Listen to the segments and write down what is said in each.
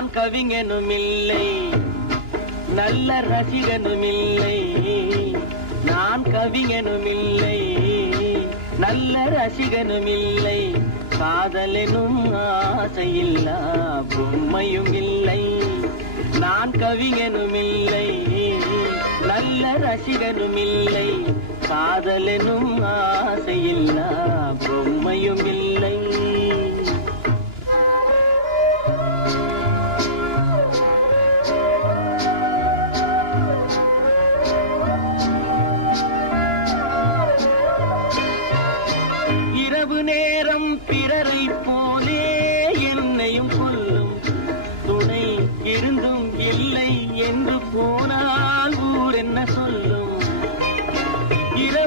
நான் கவிஞனும் இல்லை நல்ல ரசிகனும் இல்லை நான் கவிஞனும் இல்லை நல்ல ரசிகனும் இல்லை காதலெனும் ஆசையில்லா பொம்மையும் இல்லை. நான் கவிஞனும் இல்லை நல்ல ரசிகனும் இல்லை காதலெனும் ஆசையில்லா பொம்மையும்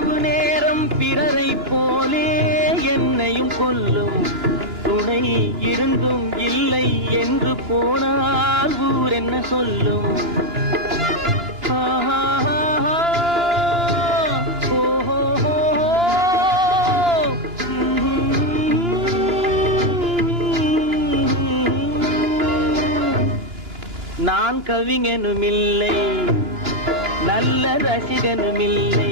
இரவு நேரம் பிறரை போலே என்னையும் கொல்லும். துணை இருந்தும் இல்லை என்று போனால் ஊர் என்ன சொல்லும்? நான் கவிஞனும் இல்லை நல்ல ரசிகனும் இல்லை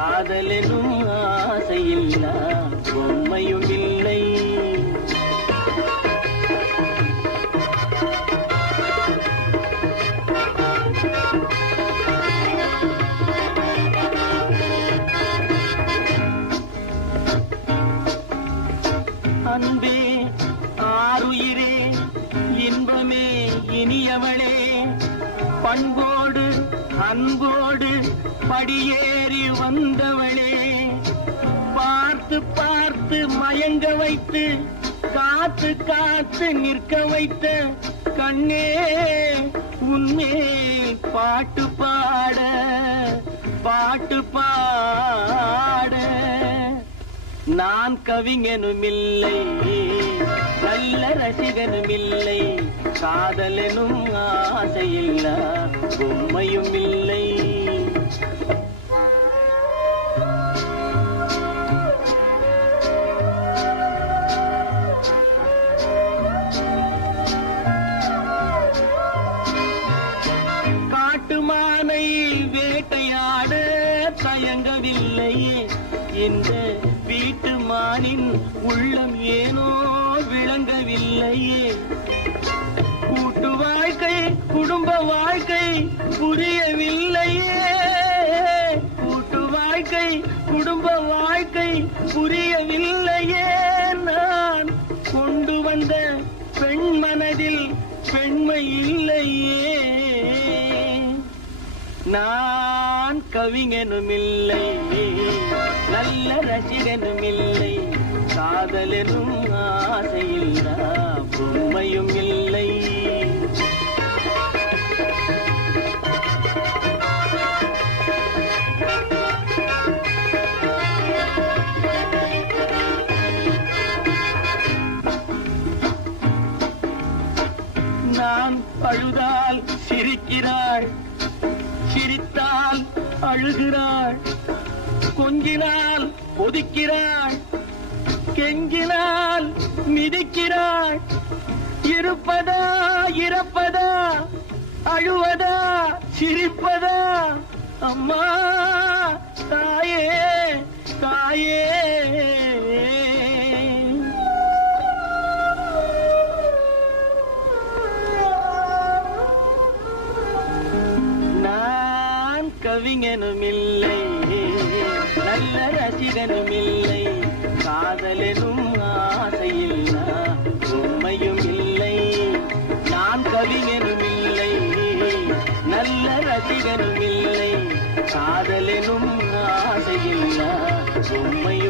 காதலெனும் ஆசையில்லா பொம்மையும் இல்லை. அன்பே ஆறுயிரே இன்பமே இனியவளே பண்போடு அன்போடு படியேறி வந்தவளே பார்த்து பார்த்து மயங்க வைத்து காத்து காத்து நிற்க வைத்த கண்ணே உன்மே பாட்டு பாட பாட்டு பாட. நான் கவிஞனும் இல்லை நல்ல ரசிகனும் இல்லை காதலனும் ஆசையில்லா பொம்மையும் தயங்கவில்லையே இந்த வீட்டு மானின் உள்ளம் ஏனோ விளங்கவில்லையே. கூட்டு வாழ்க்கை குடும்ப வாழ்க்கை புரியவில்லையே. கூட்டு வாழ்க்கை குடும்ப வாழ்க்கை புரியவில்லையே. நான் கொண்டு வந்த பெண் மனதில் பெண்மை இல்லையே. நான் கவிஞனும் இல்லை நல்ல ரசிகனும் இல்லை காதலனும் ஆசையில்லா பொம்மையும் இல்லை நான் பழுதா அழுகிறாள். கொஞ்சினால் ஒதுக்கிறாள். கெஞ்சினால் மிதிக்கிறாள். இருப்பதா இறப்பதா? அழுவதா சிரிப்பதா? அம்மா தாயே. தாயே கவிஞனும் இல்லை நல்ல ரசிகனும் இல்லை காதலனும் ஆசையில்லா உண்மையும் இல்லை நான் கவிஞனும் இல்லை நல்ல ரசிகனும் இல்லை காதலனும் ஆசையில்லா உண்மையும்